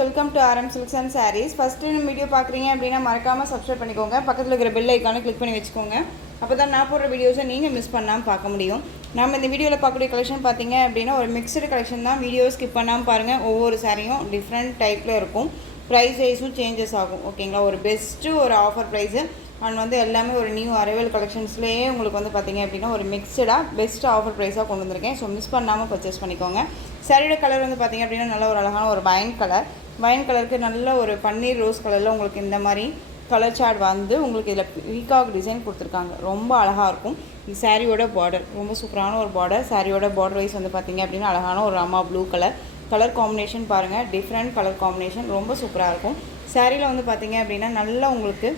Welcome to RM Silks and Sarees. First video பார்க்குறீங்க அப்படின்னா மறக்காமல் சப்ஸ்கிரைப் பண்ணிக்கோங்க. பக்கத்தில் இருக்கிற பெல் ஐக்கானை கிளிக் பண்ணி வச்சுக்கோங்க. அப்போ தான் நான் போடுற வீடியோஸை நீங்கள் மிஸ் பண்ணாமல் பார்க்க முடியும். நம்ம இந்த வீடியோவில் பார்க்கக்கூடிய கலெக்ஷன் பார்த்தீங்க அப்படின்னா ஒரு மிக்சடு கலெக்ஷன் தான். வீடியோ ஸ்கிப் பண்ணாமல் பாருங்கள். ஒவ்வொரு சாரியும் டிஃப்ரெண்ட் டைப்பில் இருக்கும். ப்ரைஸ் வைஸும் சேஞ்சஸ் ஆகும். ஓகேங்களா, ஒரு பெஸ்ட்டு ஒரு ஆஃபர் ப்ரைஸு அண்ட் எல்லாமே ஒரு நியூ அரைவல் கலெக்ஷன்ஸ்லேயே உங்களுக்கு பார்த்தீங்க அப்படின்னா ஒரு மிக்சடாக பெஸ்ட் ஆஃபர் ப்ரைஸாக கொண்டு வந்திருக்கேன். ஸோ மிஸ் பண்ணாமல் பர்ச்சேஸ் பண்ணிக்கோங்க. சாரியோட கலர் பார்த்தீங்க அப்படின்னா நல்ல ஒரு அழகான ஒரு வைன் கலருக்கு நல்ல ஒரு பன்னீர் ரோஸ் கலரில் உங்களுக்கு இந்த மாதிரி கலர் சார்ட் உங்களுக்கு இதில் பீகாக் டிசைன் கொடுத்துருக்காங்க. ரொம்ப அழகாக இருக்கும். இந்த சாரியோட பார்டர் ரொம்ப சூப்பரான ஒரு பார்டர். சாரியோட பார்டர் வைஸ் பார்த்திங்க அப்படின்னா அழகான ஒரு ராமா ப்ளூ கலர் காம்பினேஷன் பாருங்கள். டிஃப்ரெண்ட் கலர் காம்பினேஷன் ரொம்ப சூப்பராக இருக்கும். சாரியில் பார்த்திங்க அப்படின்னா நல்லா உங்களுக்கு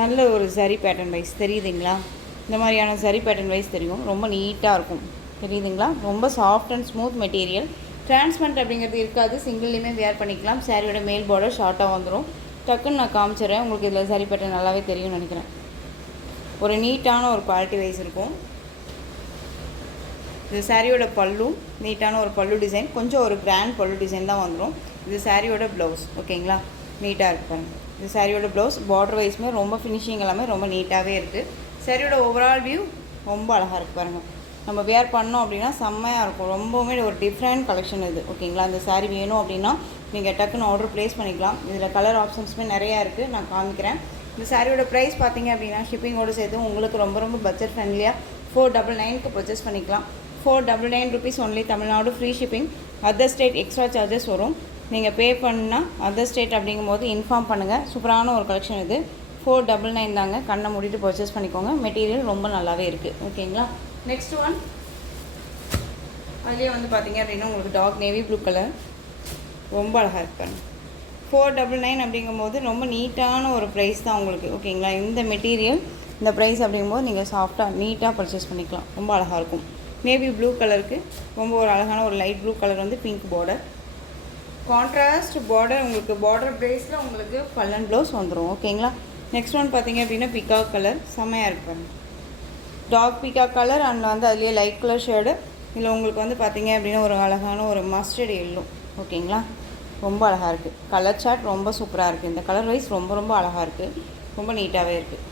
நல்ல ஒரு சரி பேட்டர்ன் வைஸ் தெரியுதுங்களா? இந்த மாதிரியான சரி பேட்டர்ன் வைஸ் தெரியும். ரொம்ப நீட்டாக இருக்கும். தெரியுதுங்களா? ரொம்ப soft and smooth material. Transparent அப்படிங்கிறது இருக்காது. சிங்கிள்லேயுமே வேர் பண்ணிக்கலாம். சாரியோட மேல் பார்டர் ஷார்ட்டாக வந்துடும். டக்குன்னு நான் காமிச்சிடுறேன். உங்களுக்கு இதில் சாரி பேட்டர்ன் நல்லாவே தெரியும்னு நினைக்கிறேன். ஒரு நீட்டான ஒரு குவாலிட்டி வைஸ் இருக்கும். இது சாரியோட பல்லு நீட்டான ஒரு பல்லு டிசைன். கொஞ்சம் ஒரு கிராண்ட் பல்லு டிசைன் தான் வந்துடும். இது சாரியோட ப்ளவுஸ். ஓகேங்களா, நீட்டாக இருக்குது பாருங்கள். இது சாரியோட ப்ளவுஸ். பார்டர் வைஸுமே ரொம்ப ஃபினிஷிங் எல்லாமே ரொம்ப நீட்டாகவே இருக்குது. சாரியோட ஓவரால் வியூ ரொம்ப அழகாக இருக்குது பாருங்கள். நம்ம வேர் பண்ணோம் அப்படின்னா செம்மையாக இருக்கும். ரொம்பவுமே ஒரு டிஃப்ரெண்ட் கலெக்ஷன் இது. ஓகேங்களா, இந்த சாரீ வேணும் அப்படின்னா நீங்கள் டக்குன்னு ஆர்டர் ப்ளேஸ் பண்ணிக்கலாம். இதில் கலர் ஆப்ஷன்ஸுமே நிறையா இருக்குது. நான் காமிக்கிறேன். இந்த சாரியோட ப்ரைஸ் பார்த்தீங்க அப்படின்னா ஷிப்பிங்கோடு சேர்த்து உங்களுக்கு ரொம்ப பட்ஜெட் ஃப்ரெண்ட்லியாக 499க்கு பர்ச்சேஸ் பண்ணிக்கலாம். 499 rupees only. Tamil Nadu free shipping. Other state extra charges வரும். நீங்கள் பே பண்ணால் அதர் ஸ்டேட் அப்படிங்கும்போது இன்ஃபார்ம் பண்ணுங்கள். சூப்பரான ஒரு கலெக்ஷன் இது. 499 தாங்க. கண்ணை மூடிட்டு பர்ச்சேஸ் பண்ணிக்கோங்க. மெட்டீரியல் ரொம்ப நல்லாவே இருக்குது. ஓகேங்களா, நெக்ஸ்ட் ஒன் அதுலேயே பார்த்தீங்க அப்படின்னா உங்களுக்கு டார்க் நேவி ப்ளூ கலர் ரொம்ப அழகாக இருப்பாங்க. 499 அப்படிங்கும்போது ரொம்ப நீட்டான ஒரு ப்ரைஸ் தான் உங்களுக்கு. ஓகேங்களா, இந்த மெட்டீரியல் இந்த ப்ரைஸ் அப்படிங்கும்போது நீங்கள் சாஃப்டாக நீட்டாக பர்ச்சேஸ் பண்ணிக்கலாம். ரொம்ப அழகாக இருக்கும். நேவி ப்ளூ கலருக்கு ரொம்ப ஒரு அழகான ஒரு light blue colour pink border. Contrast border. உங்களுக்கு பார்டர் ப்ரைஸில் உங்களுக்கு பல்லன் ப்ளவுஸ் வந்துடும். ஓகேங்களா, நெக்ஸ்ட் ஒன் பார்த்தீங்க அப்படின்னா பிகாக் கலர் செம்மையாக இருப்பாங்க. டார்க் பீகாக் கலர் அண்ட் அதுலேயே லைட் கலர் ஷேடு. இதில் உங்களுக்கு பார்த்தீங்க அப்படின்னா ஒரு அழகான ஒரு மஸ்டர்ட் எல்லோ. ஓகேங்களா, ரொம்ப அழகாக இருக்குது. கலர் சார்ட் ரொம்ப சூப்பராக இருக்குது. இந்த கலர் வைஸ் ரொம்ப அழகாக இருக்குது. ரொம்ப நீட்டாகவே இருக்குது.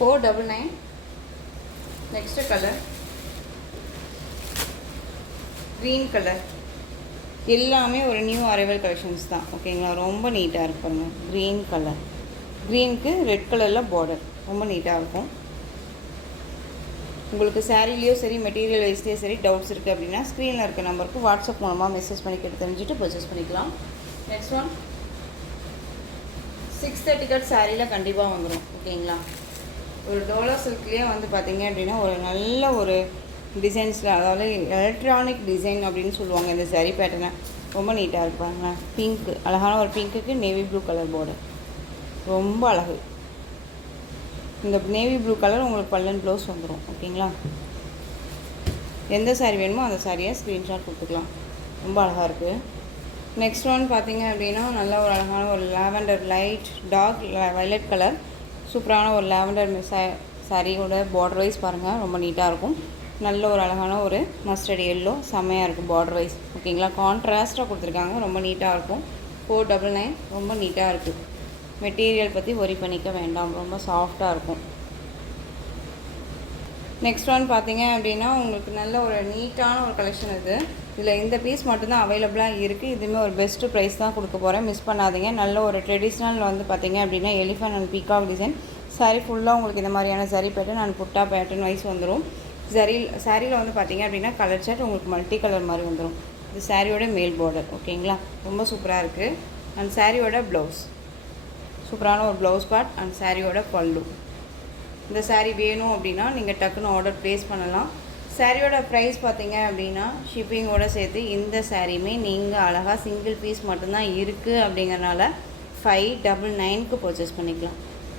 499. Next colour green colour. எல்லாமே ஒரு நியூ அரைவல் கலெக்ஷன்ஸ் தான். ஓகேங்களா, ரொம்ப நீட்டாக இருப்பாங்க. Green colour. க்ரீனுக்கு ரெட் கலரில் பார்டர் ரொம்ப நீட்டாக இருக்கும். உங்களுக்கு சாரீலேயோ சரி மெட்டீரியல் வைஸ்லேயோ சரி டவுட்ஸ் இருக்குது அப்படின்னா ஸ்க்ரீனில் இருக்க நம்பருக்கு வாட்ஸ்அப் மூலமாக மெசேஜ் பண்ணி கேட்டு தெரிஞ்சுட்டு பர்ச்சேஸ் பண்ணிக்கலாம். நெக்ஸ்ட் ஒன் 630 கட் சாரியில் கண்டிப்பாக வந்துடும். ஓகேங்களா, ஒரு டோலா சில்க்லேயே பார்த்தீங்க அப்படின்னா ஒரு நல்ல ஒரு டிசைன்ஸில், அதாவது எலக்ட்ரானிக் டிசைன் அப்படின்னு சொல்லுவாங்க இந்த சாரீ பேட்டர்னை. ரொம்ப நீட்டாக இருப்பாங்க. பிங்க்கு அழகான ஒரு பிங்க்குக்கு நேவி ப்ளூ கலர் பார்டர் ரொம்ப அழகு. இந்த நேவி ப்ளூ கலர் உங்களுக்கு பல்லன் ப்ளவுஸ் வந்துடும். ஓகேங்களா, எந்த சாரீ வேணுமோ அந்த சாரியை ஸ்க்ரீன்ஷாட் கொடுத்துக்கலாம். ரொம்ப அழகாக இருக்குது. நெக்ஸ்ட் ஒன் பார்த்தீங்க அப்படின்னா நல்ல ஒரு அழகான ஒரு lavender light dark violet colour. சூப்பரான ஒரு லாவெண்டர் சாரியோட பார்டர் வைஸ் பாருங்கள். ரொம்ப நீட்டாக இருக்கும். நல்ல ஒரு அழகான ஒரு மஸ்டர்ட் எல்லோ செம்மையாக இருக்கும் பார்டர் வைஸ். ஓகேங்களா, கான்ட்ராஸ்ட்டாக கொடுத்துருக்காங்க. ரொம்ப நீட்டாக இருக்கும். 499 ரொம்ப நீட்டாக இருக்குது. மெட்டீரியல் பற்றி ஒரி பண்ணிக்க வேண்டாம். ரொம்ப சாஃப்டாக இருக்கும். நெக்ஸ்ட் ஒன் பார்த்தீங்க அப்படின்னா உங்களுக்கு நல்ல ஒரு நீட்டான ஒரு கலெக்ஷன் இது. இதில் இந்த பீஸ் மட்டும்தான் அவைலபிளாக இருக்குது. இதுவுமே ஒரு பெஸ்ட்டு ப்ரைஸ் தான் கொடுக்க போகிறேன். மிஸ் பண்ணாதீங்க. நல்ல ஒரு ட்ரெடிஷ்னல் பார்த்தீங்க அப்படின்னா elephant and peacock design. Sari ஃபுல்லாக உங்களுக்கு இந்த மாதிரியான சரி பேட்டர்ன் அண்ட் புட்டா பேட்டர்ன் வைஸ் வந்துடும். சாரியில் பார்த்தீங்க அப்படின்னா கலர் சார்ட் உங்களுக்கு மல்டி கலர் மாதிரி வந்துடும். இது சாரியோட மேல் பார்டர். ஓகேங்களா, ரொம்ப சூப்பராக இருக்குது. அண்ட் சாரியோட ப்ளவுஸ் சூப்பரான ஒரு ப்ளவுஸ் பார்ட் அண்ட் சாரியோட பல்லு. இந்த சாரீ வேணும் அப்படின்னா நீங்கள் டக்குன்னு ஆர்டர் ப்ளேஸ் பண்ணலாம். சாரியோட ப்ரைஸ் பார்த்தீங்க அப்படின்னா ஷிப்பிங்கோடு சேர்த்து இந்த சாரியுமே நீங்கள் அழகாக சிங்கிள் பீஸ் மட்டும்தான் இருக்குது அப்படிங்கிறனால 599க்கு பர்ச்சேஸ் பண்ணிக்கலாம்.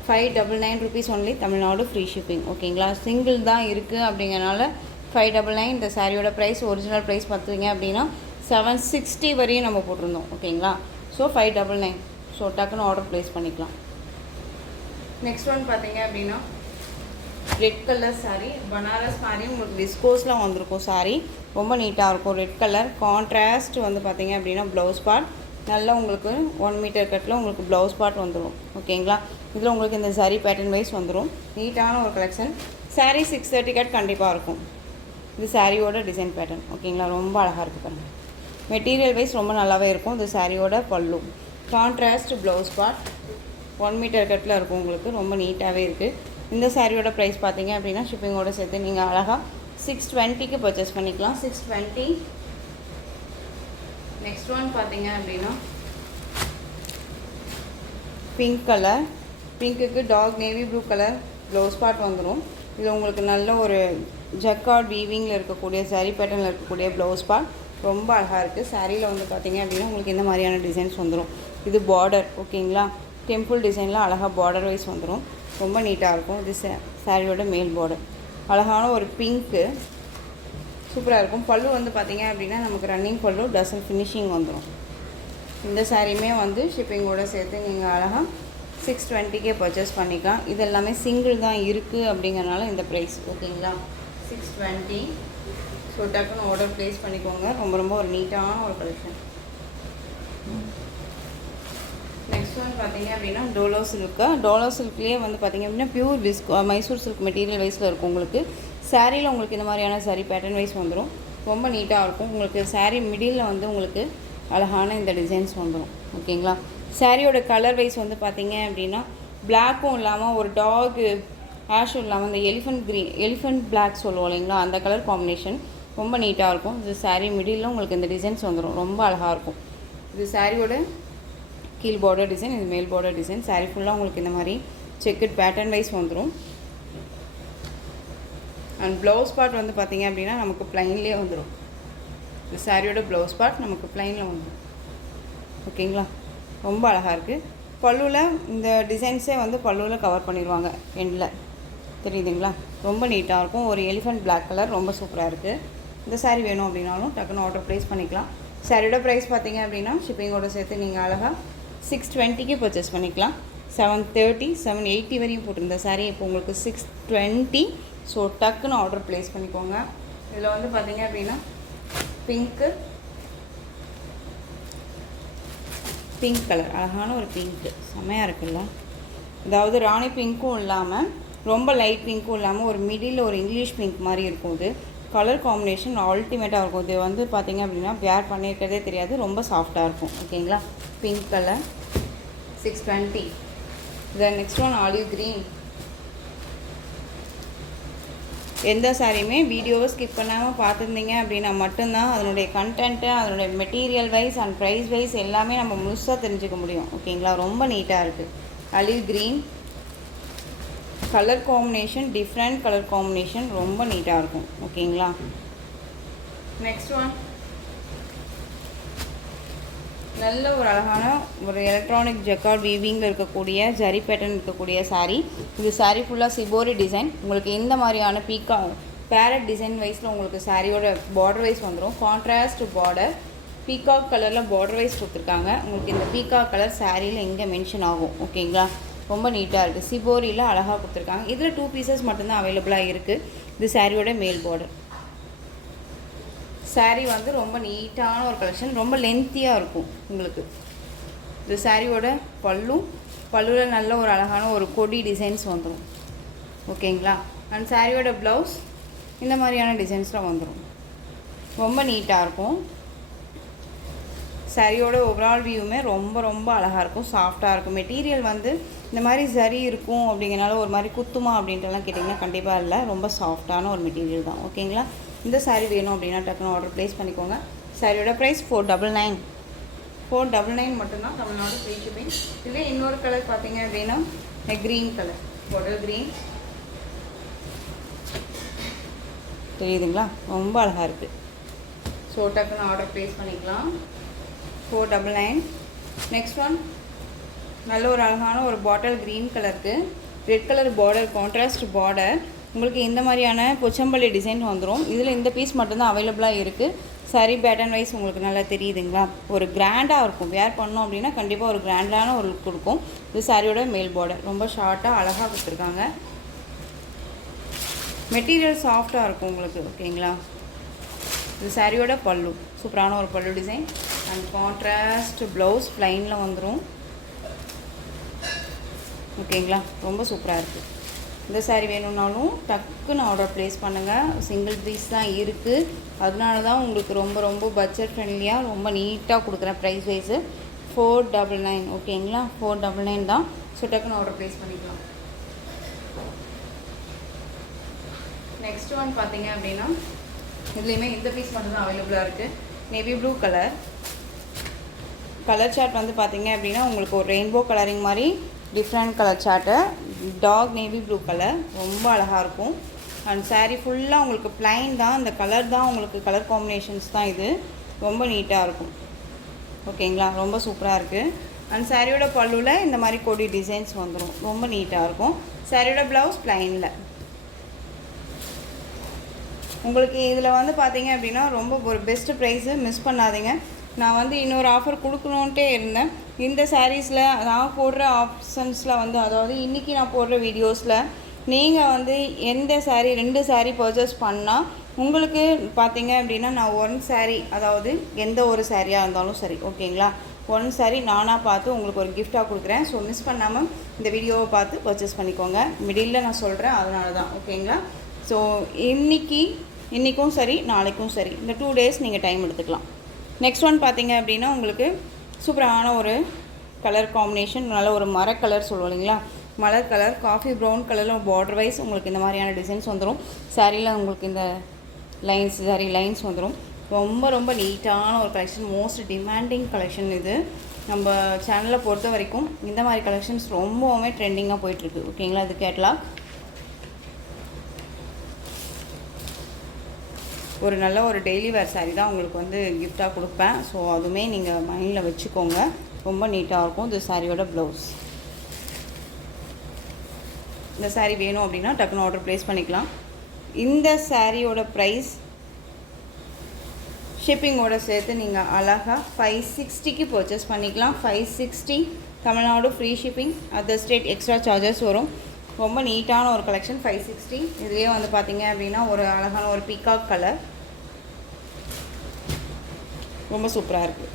599 rupees only. Tamil Nadu free shipping. ஓகேங்களா, சிங்கிள் தான் இருக்குது அப்படிங்கிறனால 599. இந்த சாரியோட ப்ரைஸ் ஒரிஜினல் ப்ரைஸ் பார்த்தீங்க அப்படின்னா 760 வரையும் நம்ம போட்டிருந்தோம். ஓகேங்களா, ஸோ 599. ஸோ டக்குன்னு ஆர்டர் ப்ளேஸ் பண்ணிக்கலாம். நெக்ஸ்ட் ஒன் பார்த்தீங்க அப்படின்னா ரெட் கலர் saree, பனாரஸ் மாதிரி உங்களுக்கு விஸ்கோஸில் வந்திருக்கும் saree. ரொம்ப நீட்டாக இருக்கும். ரெட் கலர் கான்ட்ராஸ்ட் வந்து பார்த்திங்க அப்படின்னா ப்ளவுஸ் பார்ட் நல்லா உங்களுக்கு 1 மீட்டர் கட்டில் உங்களுக்கு ப்ளவுஸ் பார்ட் வந்துடும். ஓகேங்களா, இதில் உங்களுக்கு இந்த saree பேட்டர்ன் வைஸ் வந்துடும். நீட்டான ஒரு கலெக்ஷன். saree 630 கட் கண்டிப்பாக இருக்கும். இது சாரியோட டிசைன் பேட்டர்ன். ஓகேங்களா, ரொம்ப அழகாக இருக்குது பாருங்கள். மெட்டீரியல் வைஸ் ரொம்ப நல்லாவே இருக்கும். இது சாரியோட பல்லு. கான்ட்ராஸ்ட் ப்ளவுஸ் பார்ட் 1 மீட்டர் கட்டில் இருக்கும் உங்களுக்கு. ரொம்ப நீட்டாகவே இருக்குது. இந்த சாரியோட ப்ரைஸ் பார்த்தீங்க அப்படின்னா ஷிப்பிங்கோட சேர்த்து நீங்கள் அழகாக 620க்கு பர்ச்சேஸ் பண்ணிக்கலாம். 620. நெக்ஸ்ட் ஒன் பார்த்தீங்க அப்படின்னா பிங்க் கலர். பிங்க்குக்கு dark navy blue colour blouse part வந்துடும். இது உங்களுக்கு நல்ல ஒரு ஜக்கார்ட் வீவிங்கில் இருக்கக்கூடிய சாரீ பேட்டர்னில் இருக்கக்கூடிய ப்ளவுஸ் பார்ட் ரொம்ப அழகாக இருக்குது. சாரியில் வந்து பார்த்திங்க அப்படின்னா உங்களுக்கு இந்த மாதிரியான டிசைன்ஸ் வந்துடும். இது பார்டர். ஓகேங்களா, டெம்பிள் டிசைனில் அழகாக பார்டர் வைஸ் வந்துடும். ரொம்ப நீட்டாக இருக்கும். இது சாரியோட மேல் பார்டர். அழகான ஒரு பிங்க்கு சூப்பராக இருக்கும். பல்லு வந்து பார்த்திங்க அப்படின்னா நமக்கு ரன்னிங் பல்லு டசல் ஃபினிஷிங் வந்துடும். இந்த சாரியுமே வந்து ஷிப்பிங்கோடு சேர்த்து நீங்கள் அழகாக 620க்கே பர்ச்சேஸ் பண்ணிக்கலாம். இது எல்லாமே சிங்கிள் தான் இருக்குது அப்படிங்கிறனால இந்த ப்ரைஸ். ஓகேங்களா, 620. ஸோ டக்குன்னு ஆர்டர் ப்ளேஸ் பண்ணிக்கோங்க. ரொம்ப ரொம்ப ஒரு நீட்டான ஒரு கலெக்ஷன். நெக்ஸ்ட் ஒன் பார்த்தீங்க அப்படின்னா டோலோ சில்க்கு. டோலோ சில்க்லேயே வந்து பார்த்திங்க அப்படின்னா பியூர் மைசூர் சில்க் மெட்டீரியல் வைஸில் இருக்கும் உங்களுக்கு. சாரியில் உங்களுக்கு இந்த மாதிரியான சாரீ பேட்டர்ன் வைஸ் வந்துடும். ரொம்ப நீட்டாக இருக்கும் உங்களுக்கு. சாரீ மிடில் வந்து உங்களுக்கு அழகான இந்த டிசைன்ஸ் வந்துடும். ஓகேங்களா, சாரியோட கலர் வைஸ் வந்து பார்த்திங்க அப்படின்னா பிளாக்கும் இல்லாமல் ஒரு டாக் ஆஷும் இல்லாமல் இந்த எலிஃபண்ட் பிளாக் சொல்லுவோம் இல்லைங்களா, அந்த கலர் காம்பினேஷன் ரொம்ப நீட்டாக இருக்கும். இது சாரீ மிடில் உங்களுக்கு இந்த டிசைன்ஸ் வந்துடும். ரொம்ப அழகாக இருக்கும். இது சாரியோட கீழ் பார்டர் டிசைன், இது மேல் பார்டர் டிசைன். சாரீ ஃபுல்லாக உங்களுக்கு இந்த மாதிரி செக்குட் பேட்டர்ன் வைஸ் வந்துடும். அண்ட் ப்ளவுஸ் பார்ட் வந்து பார்த்திங்க அப்படின்னா நமக்கு ப்ளைன்லேயே வந்துடும். இந்த சாரியோட ப்ளவுஸ் பார்ட் நமக்கு ப்ளைனில் வந்துடும். ஓகேங்களா, ரொம்ப அழகாக இருக்குது. பல்லுவில் இந்த டிசைன்ஸே வந்து பல்லுவில் கவர் பண்ணிடுவாங்க எண்டில். தெரியுதுங்களா, ரொம்ப நீட்டாக இருக்கும். ஒரு எலிஃபண்ட் பிளாக் கலர் ரொம்ப சூப்பராக இருக்குது. இந்த சாரீ வேணும் அப்படின்னாலும் டக்குன்னு ஆர்டர் ப்ளேஸ் பண்ணிக்கலாம். சாரியோட ப்ரைஸ் பார்த்திங்க அப்படின்னா ஷிப்பிங்கோடு சேர்த்து நீங்கள் அழகாக 620க்கு பர்ச்சேஸ் பண்ணிக்கலாம். 730 780 வரையும் போட்டிருந்த சாரீ இப்போ உங்களுக்கு 620. ஸோ டக்குன்னு ஆர்டர் ப்ளேஸ் பண்ணிக்கோங்க. இதில் வந்து பார்த்திங்க அப்படின்னா பிங்க் கலர் அழகான ஒரு பிங்க்கு செம்மையாக இருக்குல்ல. அதாவது ராணி பிங்க்கும் இல்லாமல் ரொம்ப லைட் பிங்க்கும் இல்லாமல் ஒரு மிடில் ஒரு இங்கிலீஷ் பிங்க் மாதிரி இருக்கும். இது கலர் காம்பினேஷன் அல்டிமேட்டாக இருக்கும். இது வந்து பார்த்திங்க அப்படின்னா வேர் பண்ணியிருக்கிறதே தெரியாது. ரொம்ப சாஃப்டாக இருக்கும். ஓகேங்களா, pink colour 620. Then next one olive green. எந்த சாரியுமே வீடியோவை ஸ்கிப் பண்ணாமல் பார்த்துருந்தீங்க அப்படின்னா மட்டும்தான் அதனுடைய கண்டென்ட்டு, அதனுடைய material wise and price wise எல்லாமே நம்ம முழுசாக தெரிஞ்சுக்க முடியும். ஓகேங்களா, ரொம்ப நீட்டாக இருக்குது. Olive green colour combination, different colour combination ரொம்ப நீட்டாக இருக்கும். ஓகேங்களா, நெக்ஸ்ட் ஒன் நல்ல ஒரு அழகான ஒரு எலக்ட்ரானிக் ஜக்கார்ட் வீவிங்கில் இருக்கக்கூடிய ஜரி பேட்டர்ன் இருக்கக்கூடிய சாரீ. இது சாரீ ஃபுல்லாக சிபோரி டிசைன். உங்களுக்கு இந்த மாதிரியான பேரட் டிசைன் வைஸில் உங்களுக்கு சாரியோட பார்டர் வைஸ் வந்துடும். கான்ட்ராஸ்ட் பார்டர் பீகாக் கலரில் பார்டர் வைஸ் கொடுத்துருக்காங்க. உங்களுக்கு இந்த பீகாக் கலர் சாரியில் எங்கே மென்ஷன் ஆகும். ஓகேங்களா, ரொம்ப நீட்டாக இருக்குது. சிபோரியில் அழகாக கொடுத்துருக்காங்க. இதில் 2 பீசஸ் மட்டும்தான் அவைலபிளாக இருக்குது. இது சாரியோட மேல் பார்டர். சாரீ வந்து ரொம்ப நீட்டான ஒரு கலெக்ஷன். ரொம்ப லென்த்தியாக இருக்கும் உங்களுக்கு. இது சாரியோட பல்லுவில் நல்ல ஒரு அழகான ஒரு கொடி டிசைன்ஸ் வந்துடும். ஓகேங்களா, அண்ட் சாரியோட ப்ளவுஸ் இந்த மாதிரியான டிசைன்ஸில் வந்துடும். ரொம்ப நீட்டாக இருக்கும். சாரியோட ஓவரால் வியூவுமே ரொம்ப ரொம்ப அழகாக இருக்கும். சாஃப்டாக இருக்கும். மெட்டீரியல் வந்து இந்த மாதிரி சரி இருக்கும் அப்படிங்கிறனால ஒரு மாதிரி குத்துமா அப்படின்ட்டுலாம் கேட்டிங்கன்னா கண்டிப்பாக இல்லை. ரொம்ப சாஃப்டான ஒரு மெட்டீரியல் தான். ஓகேங்களா, இந்த சாரீ வேணும் அப்படின்னா டக்குன்னு ஆர்டர் ப்ளேஸ் பண்ணிக்கோங்க. சாரியோட ப்ரைஸ் 499 மட்டும்தான். Tamil Nadu free shipping. இதுவே இன்னொரு கலர் பார்த்தீங்க அப்படின்னா க்ரீன் கலர், பாட்டில் க்ரீன் தெரியுதுங்களா, ரொம்ப அழகாக இருக்குது. ஸோ டக்குன்னு ஆர்டர் ப்ளேஸ் பண்ணிக்கலாம். 499. நெக்ஸ்ட் ஒன் நல்ல ஒரு அழகான ஒரு பாட்டில் க்ரீன் கலருக்கு red colour border, contrast border. உங்களுக்கு இந்த மாதிரியான பொச்சம்பள்ளி டிசைன் வந்துடும். இதில் இந்த பீஸ் மட்டும்தான் அவைலபிளாக இருக்குது. சாரீ பேட்டர்ன் வைஸ் உங்களுக்கு நல்லா தெரியுதுங்களா, ஒரு கிராண்டாக இருக்கும். வேர் பண்ணோம் அப்படின்னா கண்டிப்பாக ஒரு கிராண்டான ஒரு லுக் கொடுக்கும். இது சாரியோட மேல் பார்டர் ரொம்ப ஷார்ட்டாக அழகாக கொடுத்துருக்காங்க. மெட்டீரியல் சாஃப்டாக இருக்கும் உங்களுக்கு. ஓகேங்களா? இது சாரியோட பல்லு, சூப்பரான ஒரு பல்லு டிசைன் அண்ட் கான்ட்ராஸ்ட் ப்ளவுஸ் ப்ளைனில் வந்துடும். ஓகேங்களா? ரொம்ப சூப்பராக இருக்குது. இந்த சாரீ வேணும்னாலும் டக்குன்னு ஆர்டர் ப்ளேஸ் பண்ணுங்கள். சிங்கிள் பீஸ் தான் இருக்குது, அதனால தான் உங்களுக்கு ரொம்ப ரொம்ப பட்ஜெட் ஃப்ரெண்ட்லியாக ரொம்ப நீட்டாக கொடுக்குறேன். Price wise 499. ஓகேங்களா? 499 தான். ஸோ டக்குன்னு ஆர்டர் ப்ளேஸ் பண்ணிக்கலாம். நெக்ஸ்ட் ஒன் பார்த்தீங்க அப்படின்னா இதுலேயுமே இந்த பீஸ் மட்டும் தான் அவைலபிளாக இருக்குது. நேவி ப்ளூ கலர் சார்ட் வந்து பார்த்தீங்க அப்படின்னா உங்களுக்கு ஒரு ரெயின்போ கலரிங் மாதிரி different colour chart, dark navy blue colour, ரொம்ப அழகாக இருக்கும். அண்ட் சாரீ ஃபுல்லாக உங்களுக்கு ப்ளைன் தான், இந்த கலர் தான் உங்களுக்கு கலர் காம்பினேஷன்ஸ் தான் இது, ரொம்ப நீட்டாக இருக்கும். ஓகேங்களா? ரொம்ப சூப்பராக இருக்குது. அண்ட் சாரியோட பல்லுவில் இந்த மாதிரி கொடி டிசைன்ஸ் வந்துடும், ரொம்ப நீட்டாக இருக்கும். சாரியோட ப்ளவுஸ் ப்ளைனில். உங்களுக்கு இதில் வந்து பார்த்தீங்க அப்படின்னா ரொம்ப ஒரு பெஸ்ட்டு ப்ரைஸு, மிஸ் பண்ணாதீங்க. நான் வந்து இன்னொரு ஆஃபர் கொடுக்கணுன்ட்டே இருந்தேன். இந்த சாரீஸில் நான் போடுற ஆப்ஷன்ஸில் வந்து, அதாவது இன்றைக்கி நான் போடுற வீடியோஸில் நீங்கள் வந்து எந்த சாரீ 2 சாரீ பர்ச்சேஸ் பண்ணால் உங்களுக்கு பார்த்தீங்க அப்படின்னா நான் 1 சாரீ, அதாவது எந்த ஒரு சாரியாக இருந்தாலும் சரி, ஓகேங்களா, 1 சாரீ நானாக பார்த்து உங்களுக்கு ஒரு கிஃப்டாக கொடுக்குறேன். ஸோ மிஸ் பண்ணாமல் இந்த வீடியோவை பார்த்து பர்ச்சேஸ் பண்ணிக்கோங்க. மிடில் நான் சொல்கிறேன், அதனால தான். ஓகேங்களா? ஸோ இன்றைக்கும் சரி நாளைக்கும் சரி, இந்த 2 டேஸ் நீங்கள் டைம் எடுத்துக்கலாம். நெக்ஸ்ட் ஒன் பார்த்தீங்க அப்படின்னா உங்களுக்கு சூப்பரான ஒரு கலர் காம்பினேஷன், நல்ல ஒரு மர கலர் சொல்லுவோம் இல்லைங்களா, மலர் கலர், காஃபி ப்ரௌன் கலரில் பார்டர் வைஸ் உங்களுக்கு இந்த மாதிரியான டிசைன்ஸ் வந்துடும். சாரியில் உங்களுக்கு இந்த லைன்ஸ் வந்துடும். ரொம்ப ரொம்ப நீட்டான ஒரு கலெக்ஷன், மோஸ்ட் டிமாண்டிங் கலெக்ஷன் இது. நம்ம சேனலை பொறுத்த வரைக்கும் இந்த மாதிரி கலெக்ஷன்ஸ் ரொம்பவுமே ட்ரெண்டிங்காக போயிட்டுருக்கு. ஓகேங்களா? இது கேட்லாக். ஒரு நல்ல ஒரு டெய்லி வேர் சாரீ தான் உங்களுக்கு வந்து கிஃப்டாக கொடுப்பேன். ஸோ அதுவுமே நீங்கள் மைண்டில் வச்சுக்கோங்க, ரொம்ப நீட்டாக இருக்கும். இது சாரியோட ப்ளவுஸ். இந்த சாரீ வேணும் அப்படின்னா டக்குன்னு ஆர்டர் ப்ளேஸ் பண்ணிக்கலாம். இந்த சாரியோட ப்ரைஸ் ஷிப்பிங்கோடு சேர்த்து நீங்கள் அழகாக 560க்கு பர்ச்சேஸ் பண்ணிக்கலாம். 560 Tamil Nadu free shipping, other state extra charges வரும். ரொம்ப நீட்டான ஒரு கலெக்ஷன் 560. இதுலேயே வந்து பார்த்தீங்க அப்படின்னா ஒரு அழகான ஒரு பீகாக் கலர், ரொம்ப சூப்பராக இருக்குது.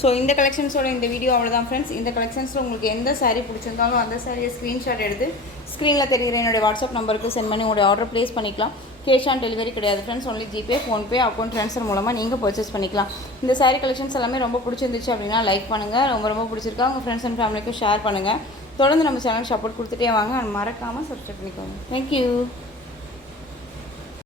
ஸோ இந்த கலெக்ஷன்ஸோட இந்த வீடியோ அவ்வளோதான் ஃப்ரெண்ட்ஸ். இந்த கலெக்ஷன்ஸில் உங்களுக்கு எந்த சாரீ பிடிச்சிருந்தாலும் அந்த சாரியை ஸ்க்ரீன்ஷாட் எடுத்து ஸ்க்ரீனில் தெரிகிற என்னுடைய வாட்ஸ்அப் நம்பருக்கு சென்ட் பண்ணி உங்களுடைய ஆர்டர் ப்ளேஸ் பண்ணிக்கலாம். கேஷ் ஆன் டெலிவரி கிடையாது friends, only GPay, PhonePe, account transfer மூலமாக நீங்கள் பர்ச்சேஸ் பண்ணிக்கலாம். இந்த சாரீ கலெக்ஷன்ஸ் எல்லாமே ரொம்ப பிடிச்சிருந்துச்சு அப்படின்னா லைக் பண்ணுங்கள். ரொம்ப பிடிச்சிருக்கா உங்கள் ஃப்ரெண்ட்ஸ் அண்ட் ஃபேமிலிக்கும் ஷேர் பண்ணுங்கள். தொடர்ந்து நம்ம சேனல் சப்போர்ட் கொடுத்துட்டே வாங்க. மறக்காமல் சப்ஸ்கிரைப் பண்ணிக்கோங்க. தேங்க்யூ.